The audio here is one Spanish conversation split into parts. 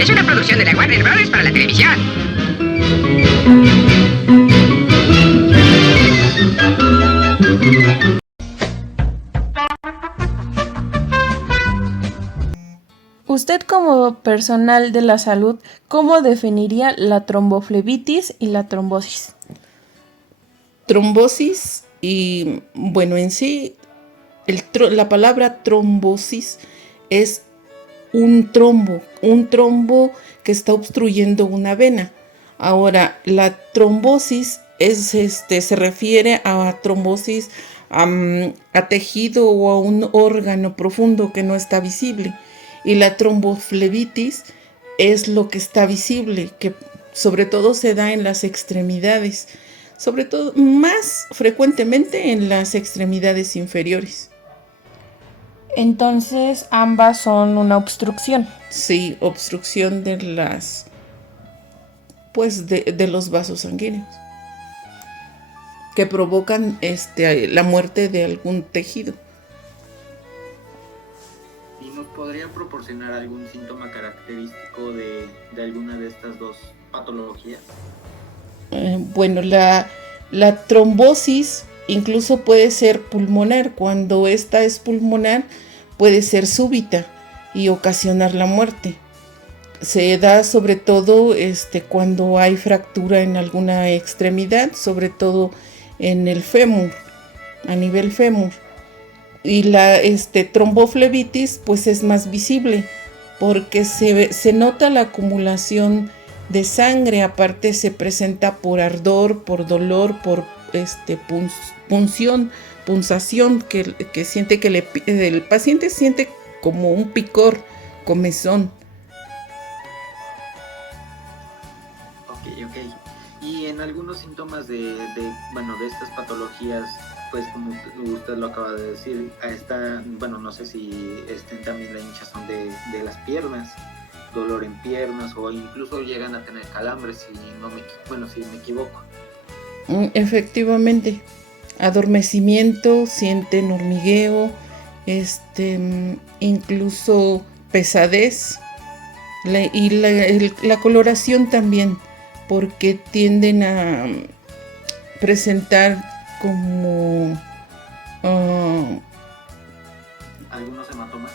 es una producción de la Warner Bros. Para la televisión. Usted como personal de la salud, ¿cómo definiría la tromboflebitis y la trombosis? Trombosis y bueno, en sí la palabra trombosis es un trombo que está obstruyendo una vena. Ahora, la trombosis se refiere a trombosis a tejido o a un órgano profundo que no está visible. Y la tromboflebitis es lo que está visible, que sobre todo se da en las extremidades, sobre todo más frecuentemente en las extremidades inferiores. Entonces, ambas son una obstrucción. Sí, obstrucción de las, pues de los vasos sanguíneos que provocan la muerte de algún tejido. ¿Y nos podrían proporcionar algún síntoma característico de alguna de estas dos patologías? Bueno, la trombosis incluso puede ser pulmonar. Cuando esta es pulmonar, puede ser súbita y ocasionar la muerte. Se da sobre todo cuando hay fractura en alguna extremidad, sobre todo en el fémur, a nivel fémur. Y la tromboflebitis pues es más visible porque se nota la acumulación de sangre. Aparte se presenta por ardor, por dolor, por punzación que siente que el paciente siente como un picor, comezón. Ok. Y en algunos síntomas de estas patologías, pues como usted lo acaba de decir, no sé si estén también la hinchazón de las piernas, dolor en piernas, o incluso llegan a tener calambres, si me equivoco. Efectivamente, adormecimiento, sienten hormigueo, incluso pesadez, la coloración también, porque tienden a presentar como algunos hematomas.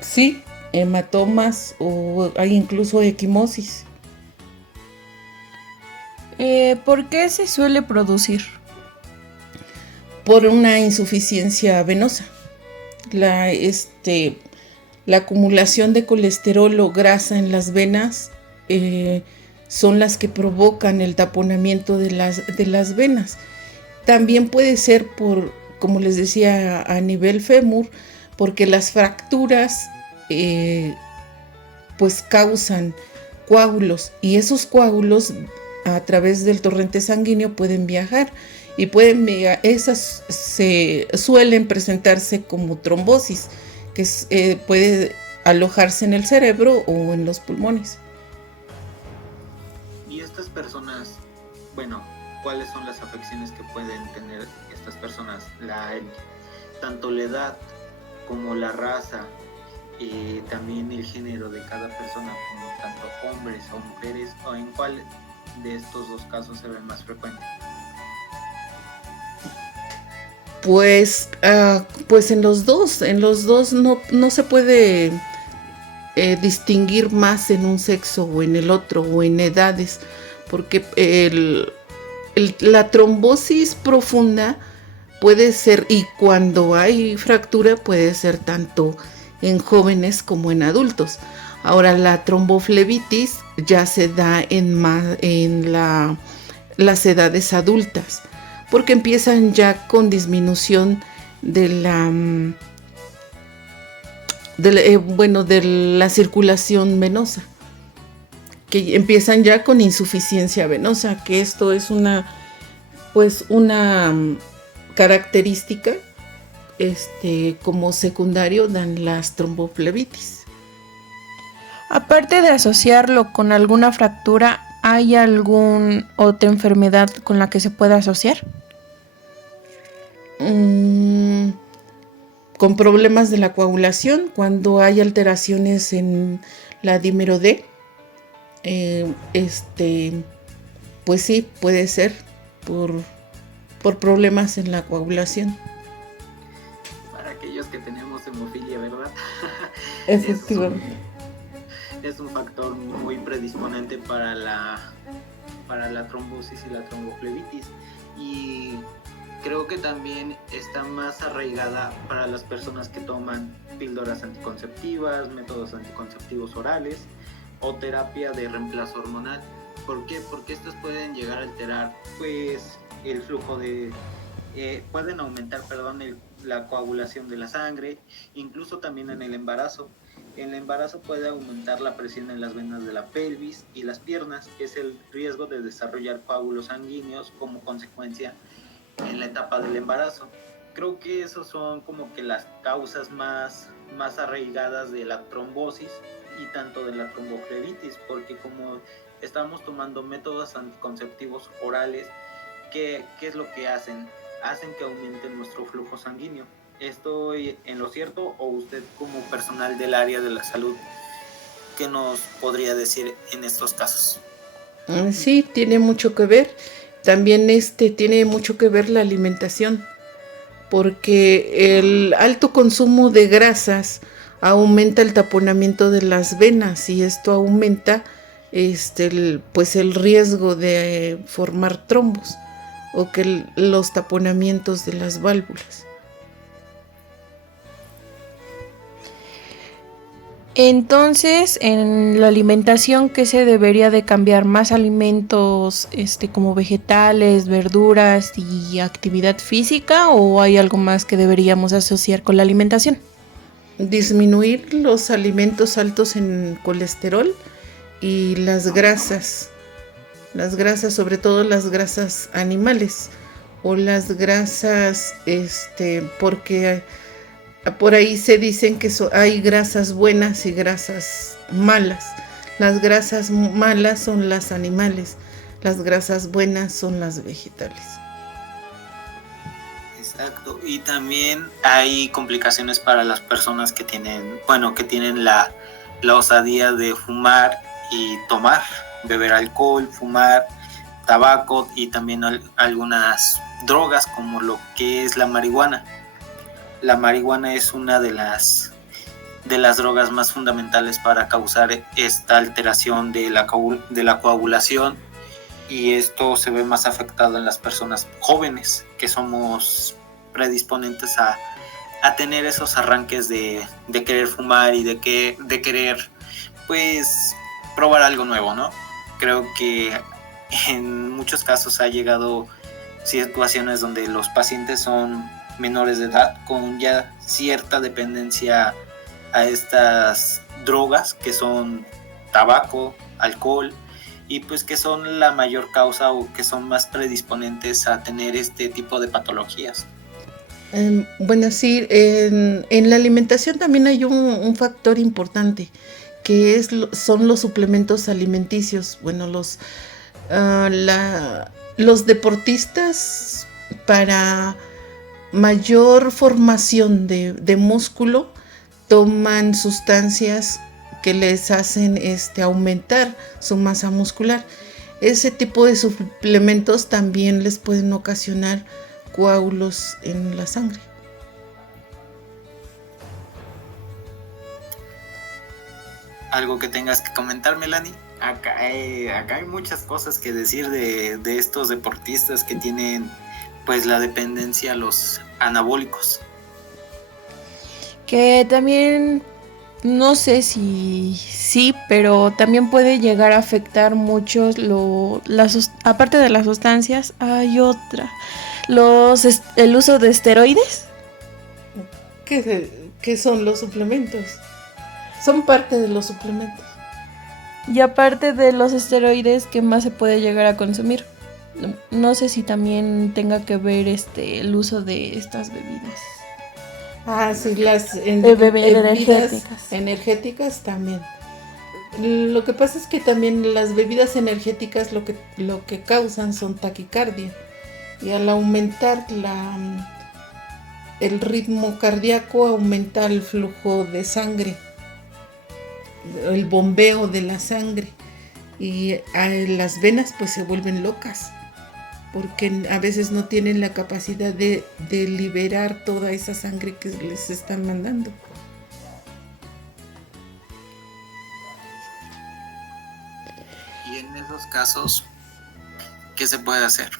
Sí, hematomas, o hay incluso equimosis. ¿Por qué se suele producir? Por una insuficiencia venosa. La acumulación de colesterol o grasa en las venas son las que provocan el taponamiento de las venas. También puede ser por, como les decía, a nivel fémur, porque las fracturas pues causan coágulos, y esos coágulos a través del torrente sanguíneo pueden viajar, y esas suelen presentarse como trombosis, que puede alojarse en el cerebro o en los pulmones. Y estas personas, ¿cuáles son las afecciones que pueden tener estas personas? Tanto la edad como la raza, también el género de cada persona, como tanto hombres o mujeres, o en cuál de estos dos casos se ve más frecuente. Pues en los dos no se puede distinguir más en un sexo o en el otro, o en edades, porque la trombosis profunda puede ser, y cuando hay fractura puede ser tanto en jóvenes como en adultos. Ahora, la tromboflebitis ya se da en las edades adultas, porque empiezan ya con disminución de la circulación venosa, que empiezan ya con insuficiencia venosa, que esto es una característica como secundario dan las tromboflebitis. Aparte de asociarlo con alguna fractura, ¿hay alguna otra enfermedad con la que se pueda asociar? Con problemas de la coagulación, cuando hay alteraciones en la dímero D, Pues sí, puede ser por problemas en la coagulación. Para aquellos que tenemos hemofilia, ¿verdad? Efectivamente. Es un factor muy predisponente para la trombosis y la tromboflebitis. Y creo que también está más arraigada para las personas que toman píldoras anticonceptivas, métodos anticonceptivos orales o terapia de reemplazo hormonal. ¿Por qué? Porque estos pueden llegar a alterar pues el flujo pueden aumentar, la coagulación de la sangre, incluso también en el embarazo. En el embarazo puede aumentar la presión en las venas de la pelvis y las piernas, que es el riesgo de desarrollar coágulos sanguíneos como consecuencia en la etapa del embarazo. Creo que esos son como que las causas más arraigadas de la trombosis y tanto de la tromboflebitis, porque como estamos tomando métodos anticonceptivos orales, ¿qué es lo que hacen? Hacen que aumente nuestro flujo sanguíneo. ¿Estoy en lo cierto o usted como personal del área de la salud, qué nos podría decir en estos casos? Sí, tiene mucho que ver. También tiene mucho que ver la alimentación, porque el alto consumo de grasas aumenta el taponamiento de las venas y esto aumenta pues el riesgo de formar trombos o que los taponamientos de las válvulas. Entonces, en la alimentación, ¿qué se debería de cambiar? ¿Más alimentos como vegetales, verduras y actividad física? ¿O hay algo más que deberíamos asociar con la alimentación? Disminuir los alimentos altos en colesterol y las grasas, sobre todo las grasas animales o las grasas, porque por ahí se dicen que hay grasas buenas y grasas malas. Las grasas malas son las animales, las grasas buenas son las vegetales. Exacto, y también hay complicaciones para las personas que tienen la osadía de fumar y tomar, beber alcohol, fumar tabaco y también algunas drogas como lo que es la marihuana. La marihuana es una de las drogas más fundamentales para causar esta alteración de la coagulación, y esto se ve más afectado en las personas jóvenes, que somos predisponentes a tener esos arranques de querer fumar y de querer pues probar algo nuevo, ¿no? Creo que en muchos casos ha llegado situaciones donde los pacientes son menores de edad con ya cierta dependencia a estas drogas que son tabaco, alcohol, y pues que son la mayor causa o que son más predisponentes a tener este tipo de patologías. Bueno, sí, en la alimentación también hay un factor importante que son los suplementos alimenticios. Bueno, los deportistas, para mayor formación de músculo, toman sustancias que les hacen aumentar su masa muscular. Ese tipo de suplementos también les pueden ocasionar coágulos en la sangre. ¿Algo que tengas que comentar, Melanie? Acá hay muchas cosas que decir de estos deportistas que tienen pues la dependencia a los anabólicos. Que también, no sé si sí, pero también puede llegar a afectar mucho aparte de las sustancias, hay otra. El uso de esteroides. ¿Qué son los suplementos? Son parte de los suplementos. Y aparte de los esteroides, ¿qué más se puede llegar a consumir? No sé si también tenga que ver el uso de estas bebidas. Sí, las bebidas energéticas también. Lo que pasa es que también las bebidas energéticas lo que causan son taquicardia, y al aumentar el ritmo cardíaco aumenta el flujo de sangre, el bombeo de la sangre, y las venas pues se vuelven locas porque a veces no tienen la capacidad de liberar toda esa sangre que les están mandando. Y en esos casos, ¿qué se puede hacer?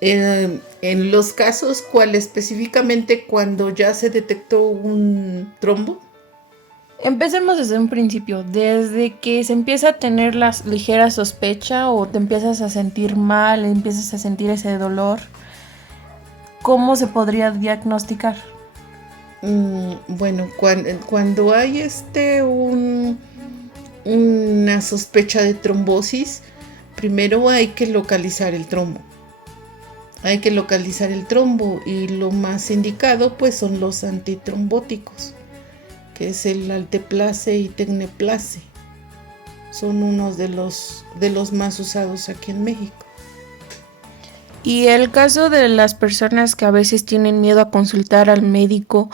En los casos, ¿cuál específicamente cuando ya se detectó un trombo? Empecemos desde un principio, desde que se empieza a tener la ligera sospecha o te empiezas a sentir mal, empiezas a sentir ese dolor. ¿Cómo se podría diagnosticar? Bueno, cuando hay una sospecha de trombosis, primero hay que localizar el trombo. Hay que localizar el trombo y lo más indicado pues son los antitrombóticos, que es el alteplase y tecneplase. Son unos de los más usados aquí en México. Y el caso de las personas que a veces tienen miedo a consultar al médico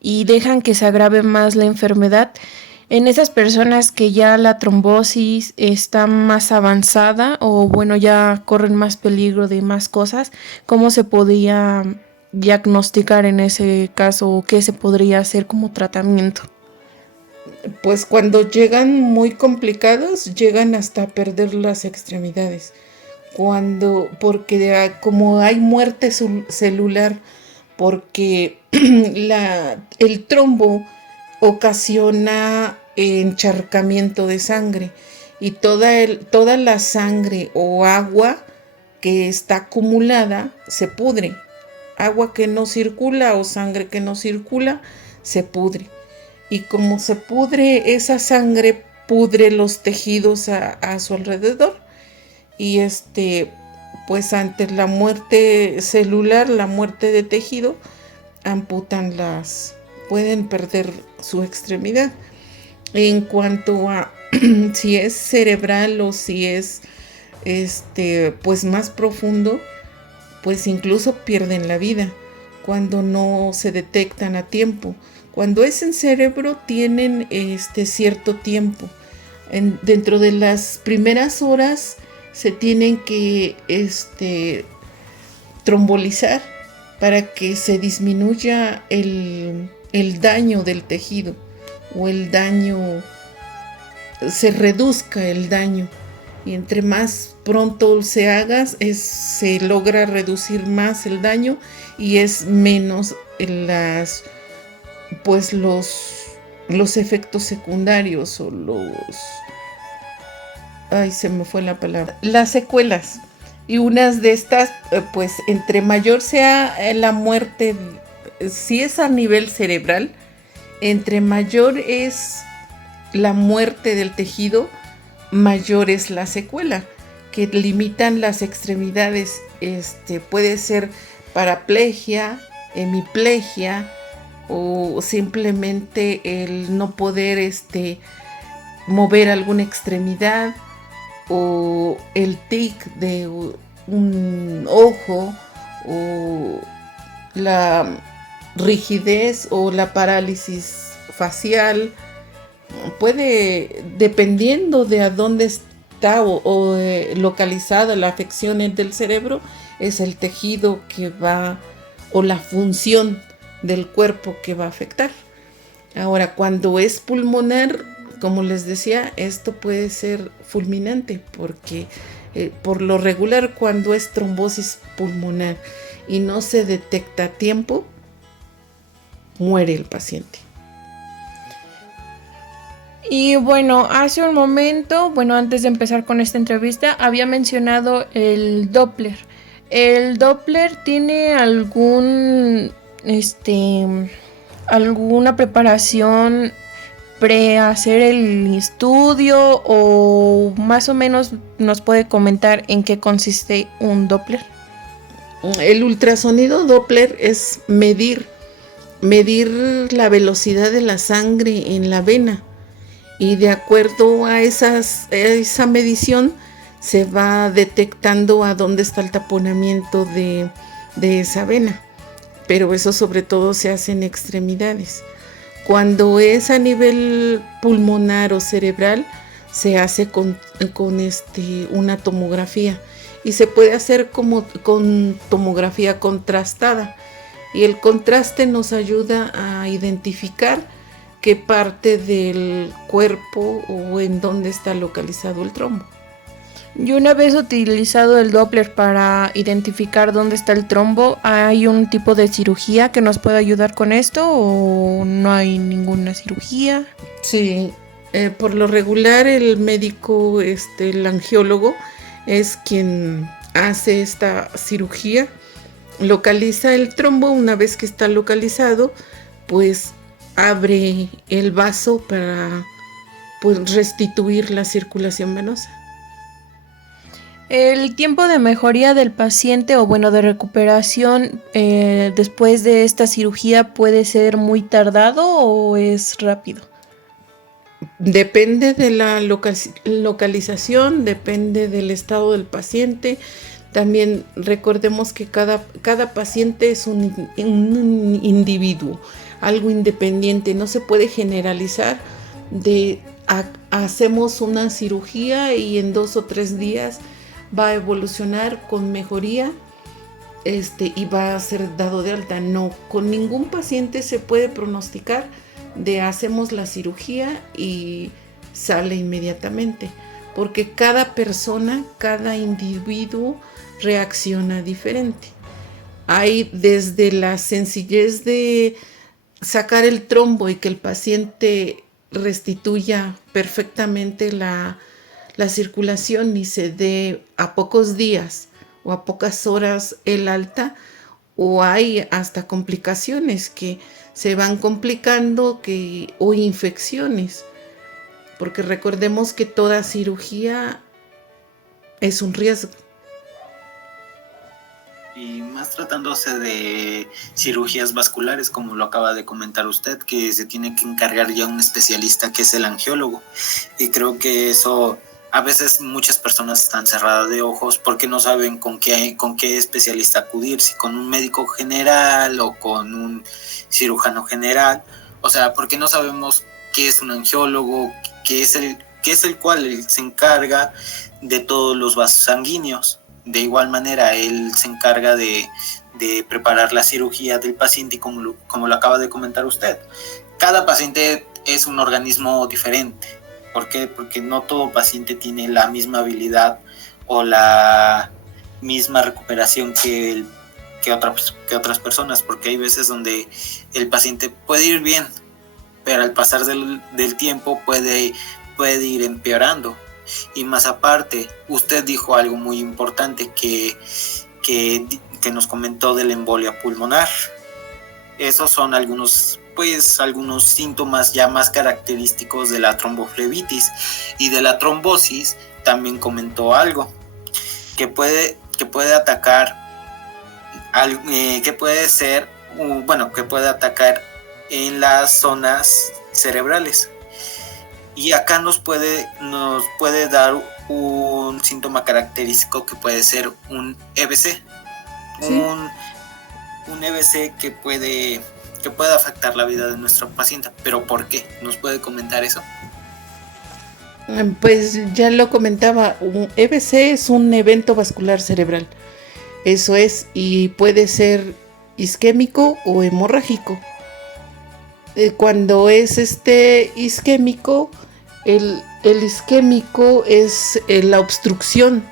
y dejan que se agrave más la enfermedad, en esas personas que ya la trombosis está más avanzada o bueno ya corren más peligro de más cosas, ¿cómo se podría diagnosticar en ese caso o qué se podría hacer como tratamiento? Pues cuando llegan muy complicados, llegan hasta perder las extremidades. Porque como hay muerte celular, porque el trombo ocasiona encharcamiento de sangre y toda la sangre o agua que está acumulada se pudre. Agua que no circula o sangre que no circula se pudre. Y como se pudre esa sangre, pudre los tejidos a su alrededor. Y pues ante la muerte celular, la muerte de tejido, pueden perder su extremidad. En cuanto a si es cerebral o si es pues más profundo, pues incluso pierden la vida cuando no se detectan a tiempo. Cuando es en cerebro tienen cierto tiempo. Dentro de las primeras horas se tienen que trombolizar para que se disminuya el daño del tejido o se reduzca el daño. Y entre más pronto se haga, se logra reducir más el daño y es menos los efectos secundarios o se me fue la palabra, las secuelas. Y unas de estas, pues entre mayor sea la muerte, si es a nivel cerebral, entre mayor es la muerte del tejido, mayor es la secuela, que limitan las extremidades. Puede ser paraplegia, hemiplegia o simplemente el no poder mover alguna extremidad, o el tic de un ojo, o la rigidez o la parálisis facial. Puede, dependiendo de a dónde está localizada la afección del cerebro, es el tejido que va o la función del cuerpo que va a afectar. Ahora, cuando es pulmonar, como les decía, esto puede ser fulminante porque por lo regular cuando es trombosis pulmonar y no se detecta a tiempo, muere el paciente. Y bueno, hace un momento, antes de empezar con esta entrevista, había mencionado el Doppler. ¿El Doppler tiene alguna preparación pre-hacer el estudio o más o menos nos puede comentar en qué consiste un Doppler? El ultrasonido Doppler es medir la velocidad de la sangre en la vena y de acuerdo a esa medición se va detectando a dónde está el taponamiento de esa vena, pero eso sobre todo se hace en extremidades. Cuando es a nivel pulmonar o cerebral, se hace con una tomografía y se puede hacer como con tomografía contrastada, y el contraste nos ayuda a identificar qué parte del cuerpo o en dónde está localizado el trombo. Y una vez utilizado el Doppler para identificar dónde está el trombo, ¿hay un tipo de cirugía que nos pueda ayudar con esto o no hay ninguna cirugía? Sí, por lo regular el médico, el angiólogo, es quien hace esta cirugía, localiza el trombo. Una vez que está localizado, pues abre el vaso para pues restituir la circulación venosa. ¿El tiempo de mejoría del paciente o bueno de recuperación después de esta cirugía puede ser muy tardado o es rápido? Depende de la localización, depende del estado del paciente. También recordemos que cada paciente es un individuo, algo independiente. No se puede generalizar de hacemos una cirugía y en 2 o 3 días va a evolucionar con mejoría y va a ser dado de alta. No, con ningún paciente se puede pronosticar de hacemos la cirugía y sale inmediatamente, porque cada persona, cada individuo reacciona diferente. Hay desde la sencillez de sacar el trombo y que el paciente restituya perfectamente la circulación y se dé a pocos días o a pocas horas el alta, o hay hasta complicaciones que se van complicando o infecciones, porque recordemos que toda cirugía es un riesgo. Y más tratándose de cirugías vasculares, como lo acaba de comentar usted, que se tiene que encargar ya un especialista que es el angiólogo. Y creo que eso, a veces muchas personas están cerradas de ojos porque no saben con qué especialista acudir, si con un médico general o con un cirujano general. O sea, porque no sabemos qué es un angiólogo, qué es el cual se encarga de todos los vasos sanguíneos. De igual manera, él se encarga de preparar la cirugía del paciente, y como lo acaba de comentar usted, cada paciente es un organismo diferente. ¿Por qué? Porque no todo paciente tiene la misma habilidad o la misma recuperación que otras personas, porque hay veces donde el paciente puede ir bien, pero al pasar del tiempo puede ir empeorando. Y más aparte, usted dijo algo muy importante que nos comentó de la embolia pulmonar. Esos son algunos síntomas ya más característicos de la tromboflebitis. Y de la trombosis también comentó algo que puede atacar, que puede atacar en las zonas cerebrales. Y acá nos puede dar un síntoma característico que puede ser un EBC. ¿Sí? Un EBC que puede afectar la vida de nuestro paciente. ¿Pero por qué? ¿Nos puede comentar eso? Pues ya lo comentaba, un EBC es un evento vascular cerebral. Eso es, y puede ser isquémico o hemorrágico. Cuando es isquémico, el isquémico es la obstrucción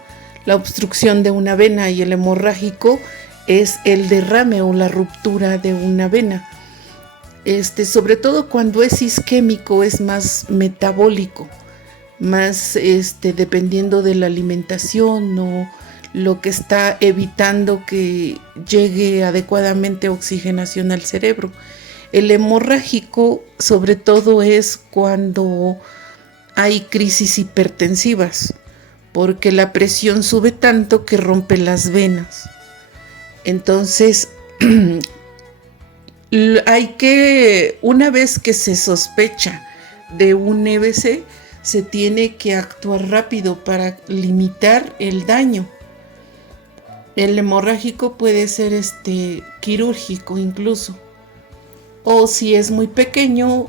de una vena, y el hemorrágico es el derrame o la ruptura de una vena. Sobre todo cuando es isquémico es más metabólico, más dependiendo de la alimentación o lo que está evitando que llegue adecuadamente oxigenación al cerebro. El hemorrágico sobre todo es cuando hay crisis hipertensivas, porque la presión sube tanto que rompe las venas. Entonces, una vez que se sospecha de un EBC, se tiene que actuar rápido para limitar el daño. El hemorrágico puede ser quirúrgico incluso, o si es muy pequeño,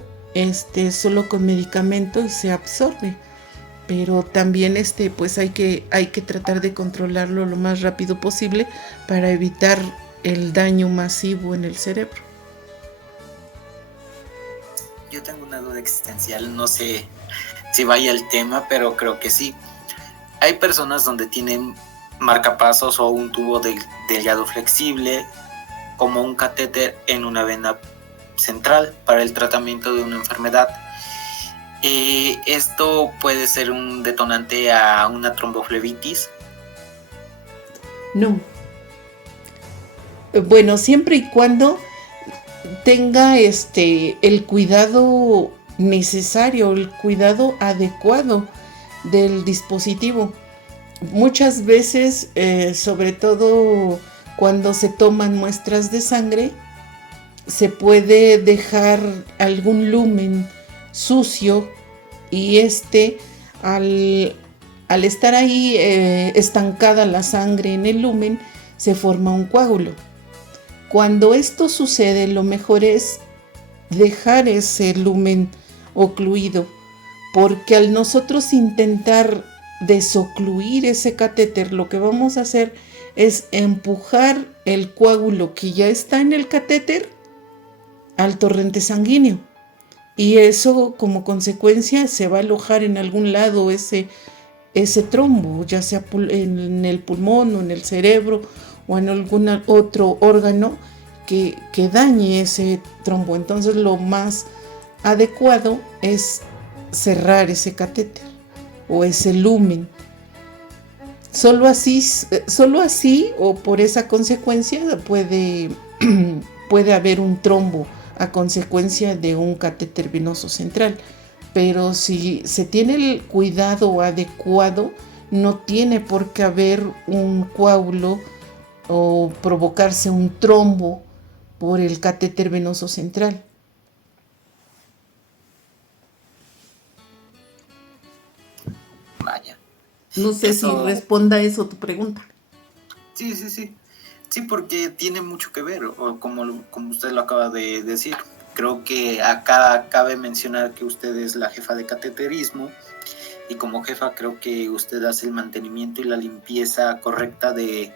solo con medicamentos se absorbe. pero también pues hay que tratar de controlarlo lo más rápido posible para evitar el daño masivo en el cerebro. Yo tengo una duda existencial, no sé si vaya el tema, pero creo que sí. Hay personas donde tienen marcapasos o un tubo delgado flexible, como un catéter en una vena central para el tratamiento de una enfermedad. ¿Esto puede ser un detonante a una tromboflebitis? No. Bueno, siempre y cuando tenga el cuidado necesario, el cuidado adecuado del dispositivo. Muchas veces, sobre todo cuando se toman muestras de sangre, se puede dejar algún lumen sucio y al estar ahí estancada la sangre en el lumen, se forma un coágulo. Cuando esto sucede, lo mejor es dejar ese lumen ocluido, porque al nosotros intentar desocluir ese catéter, lo que vamos a hacer es empujar el coágulo que ya está en el catéter al torrente sanguíneo, y eso como consecuencia se va a alojar en algún lado ese trombo, ya sea en el pulmón o en el cerebro o en algún otro órgano que dañe ese trombo. Entonces lo más adecuado es cerrar ese catéter o ese lumen. Solo así o por esa consecuencia puede haber un trombo a consecuencia de un catéter venoso central. Pero si se tiene el cuidado adecuado, no tiene por qué haber un coágulo o provocarse un trombo por el catéter venoso central. Vaya. No sé si responda eso tu pregunta. Sí. Sí, porque tiene mucho que ver, o como usted lo acaba de decir. Creo que acá cabe mencionar que usted es la jefa de cateterismo, y como jefa creo que usted hace el mantenimiento y la limpieza correcta de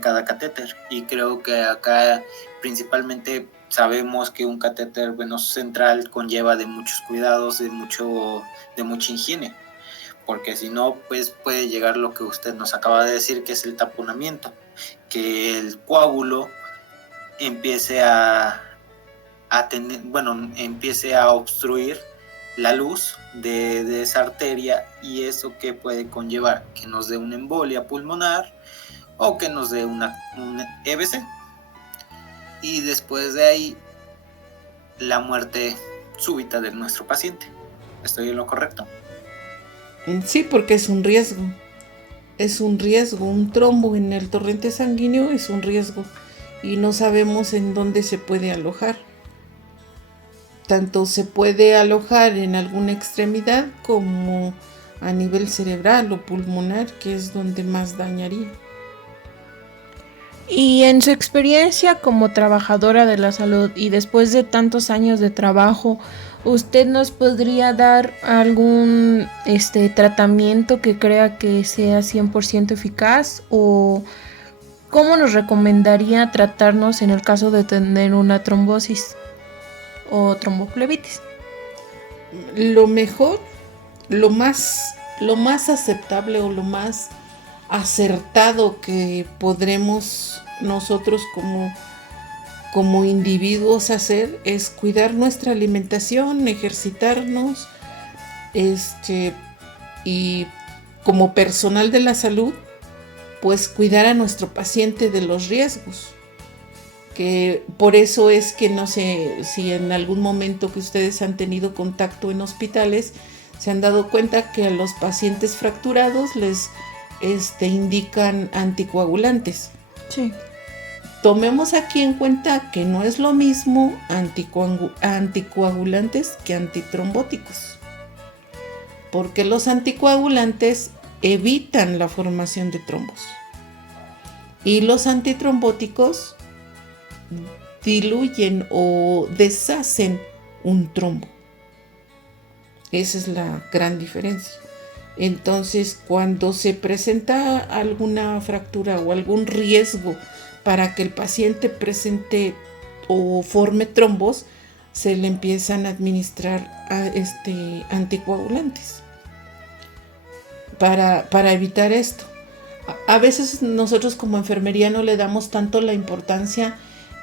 cada catéter. Y creo que acá principalmente sabemos que un catéter venoso central conlleva de muchos cuidados, de mucha higiene, porque si no, pues puede llegar lo que usted nos acaba de decir, que es el taponamiento, que el coágulo empiece empiece a obstruir la luz de esa arteria, y eso que puede conllevar que nos dé una embolia pulmonar o que nos dé un EBC, y después de ahí la muerte súbita de nuestro paciente. ¿Estoy en lo correcto? Sí, porque es un riesgo. Es un riesgo. Un trombo en el torrente sanguíneo es un riesgo y no sabemos en dónde se puede alojar. Tanto se puede alojar en alguna extremidad como a nivel cerebral o pulmonar, que es donde más dañaría. Y en su experiencia como trabajadora de la salud y después de tantos años de trabajo, ¿usted nos podría dar algún tratamiento que crea que sea 100% eficaz? ¿O cómo nos recomendaría tratarnos en el caso de tener una trombosis o tromboflebitis? Lo mejor, lo más aceptable o lo más acertado que podremos nosotros como individuos hacer es cuidar nuestra alimentación, ejercitarnos, y como personal de la salud, pues cuidar a nuestro paciente de los riesgos. Que por eso es que no sé si en algún momento que ustedes han tenido contacto en hospitales se han dado cuenta que a los pacientes fracturados les indican anticoagulantes. Sí. Tomemos aquí en cuenta que no es lo mismo anticoagulantes que antitrombóticos, porque los anticoagulantes evitan la formación de trombos y los antitrombóticos diluyen o deshacen un trombo. Esa es la gran diferencia. Entonces, cuando se presenta alguna fractura o algún riesgo para que el paciente presente o forme trombos, se le empiezan a administrar anticoagulantes para evitar esto. A veces nosotros como enfermería no le damos tanto la importancia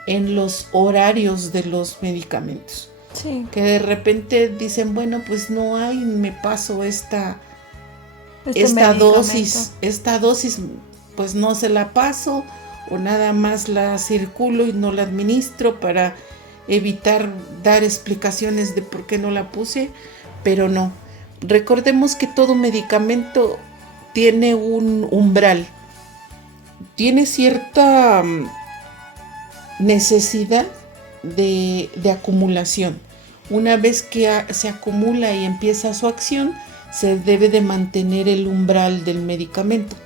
en los horarios de los medicamentos. Sí. Que de repente dicen, bueno, pues no hay, me paso esta dosis, pues no se la paso o nada más la circulo y no la administro para evitar dar explicaciones de por qué no la puse, pero no. Recordemos que todo medicamento tiene un umbral, tiene cierta necesidad de acumulación. Una vez que se acumula y empieza su acción, se debe de mantener el umbral del medicamento.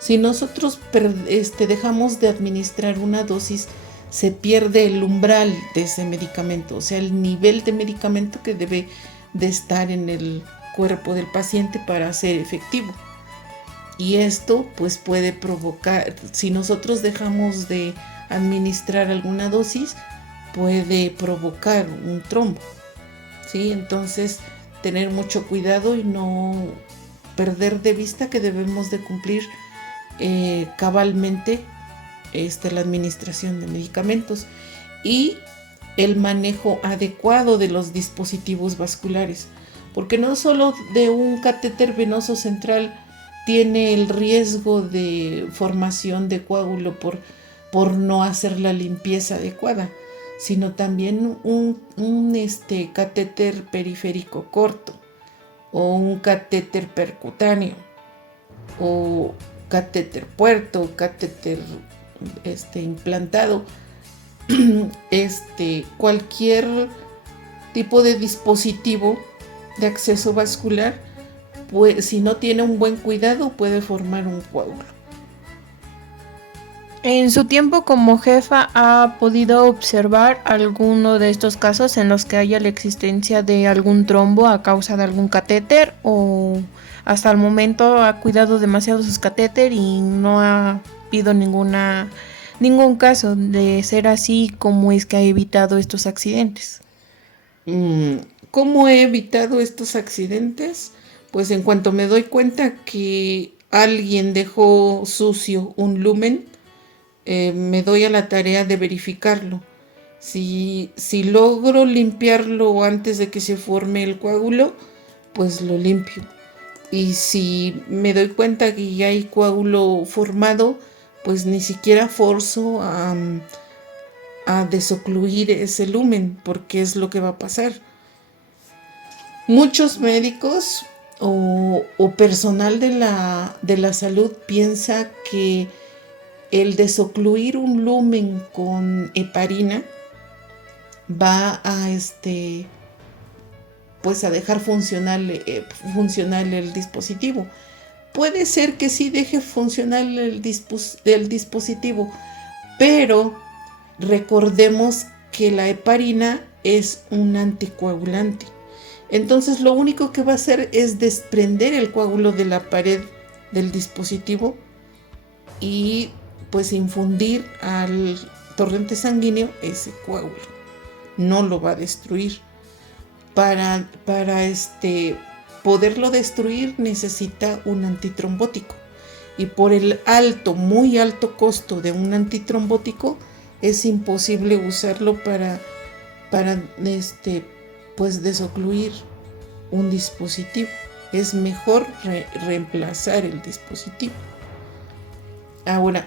Si nosotros dejamos de administrar una dosis, se pierde el umbral de ese medicamento, o sea, el nivel de medicamento que debe de estar en el cuerpo del paciente para ser efectivo. Y esto pues puede provocar, si nosotros dejamos de administrar alguna dosis, puede provocar un trombo, ¿sí? Entonces, tener mucho cuidado y no perder de vista que debemos de cumplir cabalmente la administración de medicamentos y el manejo adecuado de los dispositivos vasculares, porque no solo de un catéter venoso central tiene el riesgo de formación de coágulo por no hacer la limpieza adecuada, sino también un catéter periférico corto o un catéter percutáneo o catéter puerto, catéter implantado, cualquier tipo de dispositivo de acceso vascular, pues, si no tiene un buen cuidado, puede formar un coágulo. En su tiempo como jefa, ¿ha podido observar alguno de estos casos en los que haya la existencia de algún trombo a causa de algún catéter? ¿O hasta el momento ha cuidado demasiado sus catéter y no ha habido ningún caso? De ser así, ¿cómo es que ha evitado estos accidentes? ¿Cómo he evitado estos accidentes? Pues en cuanto me doy cuenta que alguien dejó sucio un lumen, me doy a la tarea de verificarlo. Si logro limpiarlo antes de que se forme el coágulo, pues lo limpio. Y si me doy cuenta que ya hay coágulo formado, pues ni siquiera forzo a desocluir ese lumen, porque es lo que va a pasar. Muchos médicos o personal de la salud piensa que el desocluir un lumen con heparina va a pues a dejar funcional el dispositivo. Puede ser que sí deje funcional el dispositivo, pero recordemos que la heparina es un anticoagulante. Entonces lo único que va a hacer es desprender el coágulo de la pared del dispositivo y pues infundir al torrente sanguíneo ese coágulo. No lo va a destruir. Para poderlo destruir necesita un antitrombótico. Y por el muy alto costo de un antitrombótico es imposible usarlo para pues desocluir un dispositivo. Es mejor reemplazar el dispositivo. Ahora,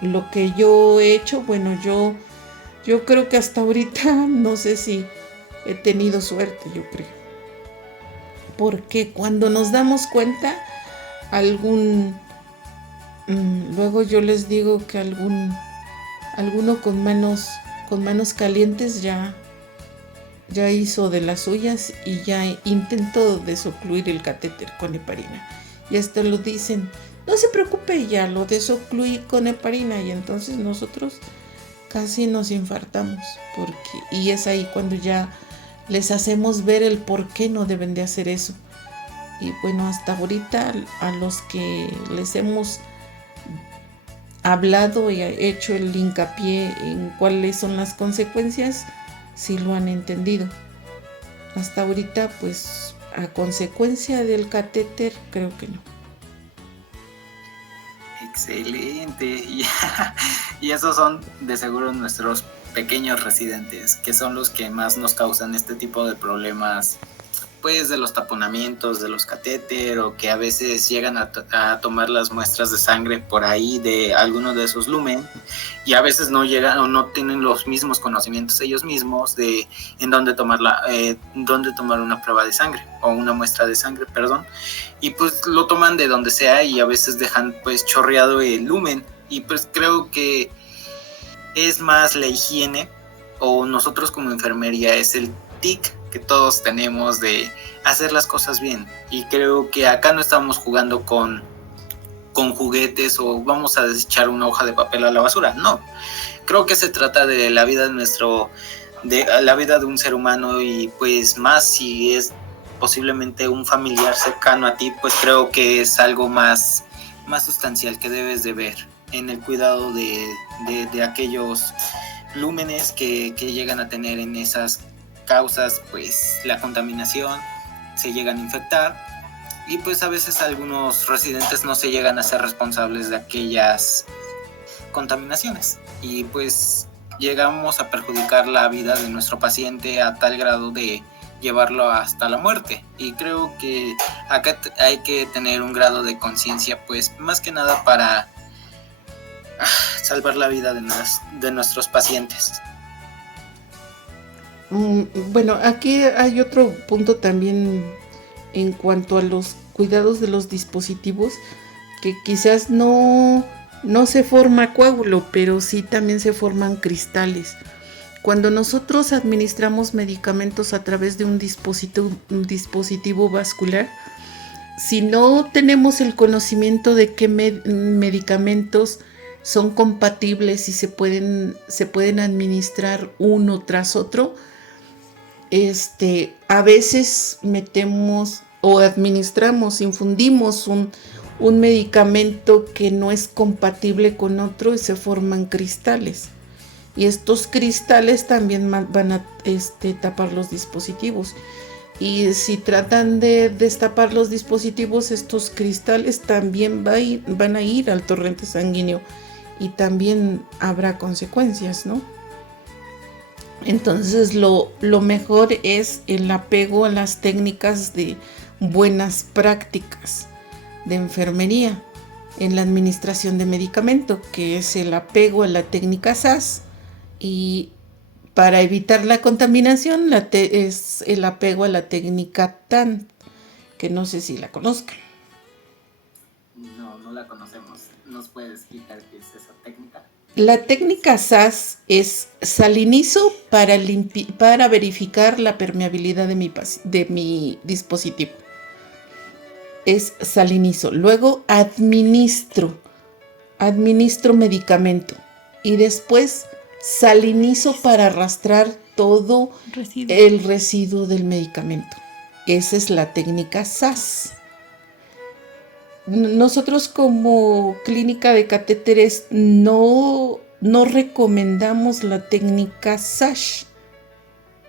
lo que yo he hecho, bueno, yo creo que hasta ahorita no sé si he tenido suerte, yo creo. Porque cuando nos damos cuenta, luego yo les digo que alguno con manos calientes ya hizo de las suyas y ya intentó desocluir el catéter con heparina. Y hasta lo dicen, no se preocupe, ya lo desocluí con heparina. Y entonces nosotros casi nos infartamos. Y es ahí cuando ya les hacemos ver el por qué no deben de hacer eso. Y bueno, hasta ahorita a los que les hemos hablado y hecho el hincapié en cuáles son las consecuencias, sí lo han entendido. Hasta ahorita, pues, a consecuencia del catéter, creo que no. Excelente. Y esos son de seguro nuestros pequeños residentes, que son los que más nos causan este tipo de problemas, pues de los taponamientos, de los catéter, o que a veces llegan a tomar las muestras de sangre por ahí de alguno de esos lumen, y a veces no llegan o no tienen los mismos conocimientos ellos mismos de en dónde tomar una prueba de sangre o una muestra de sangre, perdón, y pues lo toman de donde sea y a veces dejan pues chorreado el lumen. Y pues creo que es más la higiene, o nosotros como enfermería es el tic que todos tenemos de hacer las cosas bien. Y creo que acá no estamos jugando con juguetes o vamos a desechar una hoja de papel a la basura. No, creo que se trata de la vida de la vida de un ser humano, y pues más si es posiblemente un familiar cercano a ti, pues creo que es algo más sustancial que debes de ver en el cuidado de aquellos lúmenes que llegan a tener en esas causas, pues la contaminación, se llegan a infectar, y pues a veces algunos residentes no se llegan a ser responsables de aquellas contaminaciones, y pues llegamos a perjudicar la vida de nuestro paciente a tal grado de llevarlo hasta la muerte. Y creo que acá hay que tener un grado de conciencia, pues más que nada para salvar la vida de nuestros pacientes. Bueno, aquí hay otro punto también en cuanto a los cuidados de los dispositivos, que quizás no se forma coágulo, pero sí también se forman cristales. Cuando nosotros administramos medicamentos a través de un dispositivo vascular, si no tenemos el conocimiento de qué medicamentos son compatibles y se pueden administrar uno tras otro, a veces metemos o administramos, infundimos un medicamento que no es compatible con otro y se forman cristales. Y estos cristales también van a tapar los dispositivos. Y si tratan de destapar los dispositivos, estos cristales también van a ir al torrente sanguíneo y también habrá consecuencias, ¿no? Entonces lo mejor es el apego a las técnicas de buenas prácticas de enfermería en la administración de medicamento, que es el apego a la técnica SAS, y para evitar la contaminación es el apego a la técnica TANT, que no sé si la conozcan. No la conocemos. ¿Nos puedes explicar qué es esa técnica? La técnica SAS es salinizo para verificar la permeabilidad de mi dispositivo. Es salinizo. Luego administro medicamento y después salinizo para arrastrar todo el residuo del medicamento. Esa es la técnica SAS. Nosotros como clínica de catéteres no recomendamos la técnica SASH,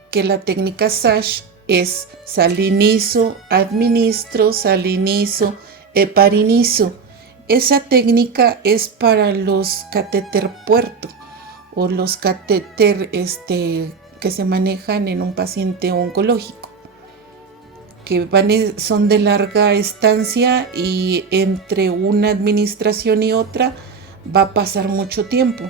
que la técnica SASH es salinizo, administro, salinizo, heparinizo. Esa técnica es para los catéter puerto o los catéter que se manejan en un paciente oncológico, que son de larga estancia y entre una administración y otra va a pasar mucho tiempo.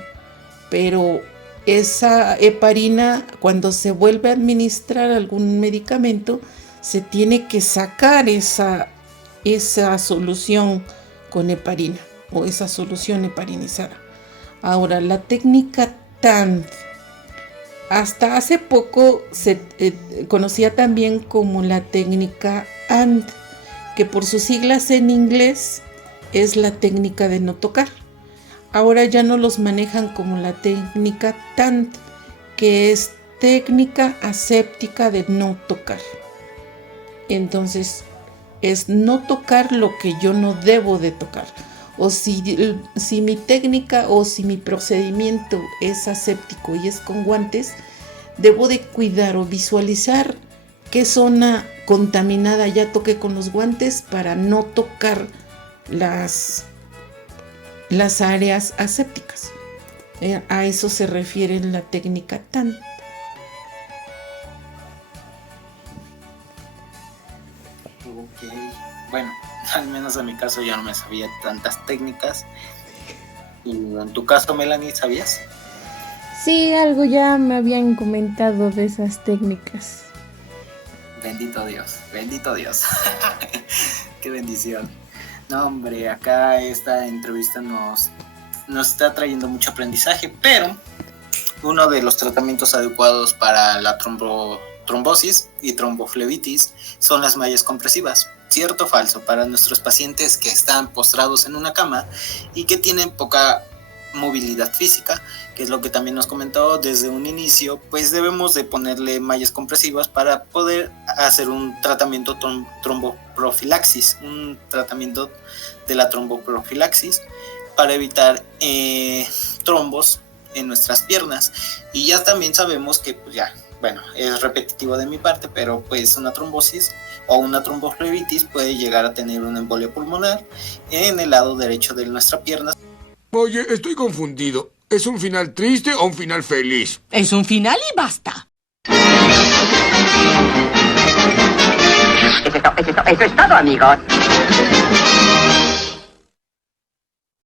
Pero esa heparina, cuando se vuelve a administrar algún medicamento, se tiene que sacar esa solución con heparina o esa solución heparinizada. Ahora, la técnica TANT, hasta hace poco se conocía también como la técnica AND, que por sus siglas en inglés es la técnica de no tocar. Ahora ya no los manejan como la técnica TANT, que es técnica aséptica de no tocar. Entonces, es no tocar lo que yo no debo de tocar. O si mi técnica o si mi procedimiento es aséptico y es con guantes, debo de cuidar o visualizar qué zona contaminada ya toqué con los guantes para no tocar las áreas asépticas. A eso se refiere la técnica TAN. Ok, bueno, al menos en mi caso ya no me sabía tantas técnicas. ¿Y en tu caso, Melanie, sabías? Sí, algo ya me habían comentado de esas técnicas. Bendito Dios, bendito Dios. Qué bendición. No, hombre, acá esta entrevista nos está trayendo mucho aprendizaje, pero uno de los tratamientos adecuados para la trombosis y tromboflebitis son las mallas compresivas. ¿Cierto o falso? Para nuestros pacientes que están postrados en una cama y que tienen poca movilidad física, que es lo que también nos comentó desde un inicio, pues debemos de ponerle mallas compresivas para poder hacer un tratamiento tromboprofilaxis, un tratamiento de la tromboprofilaxis para evitar trombos en nuestras piernas. Y ya también sabemos que pues ya, bueno, es repetitivo de mi parte, pero pues una trombosis o una tromboflebitis puede llegar a tener una embolia pulmonar en el lado derecho de nuestra pierna. Oye, estoy confundido. ¿Es un final triste o un final feliz? Es un final y basta. Eso es todo, amigos.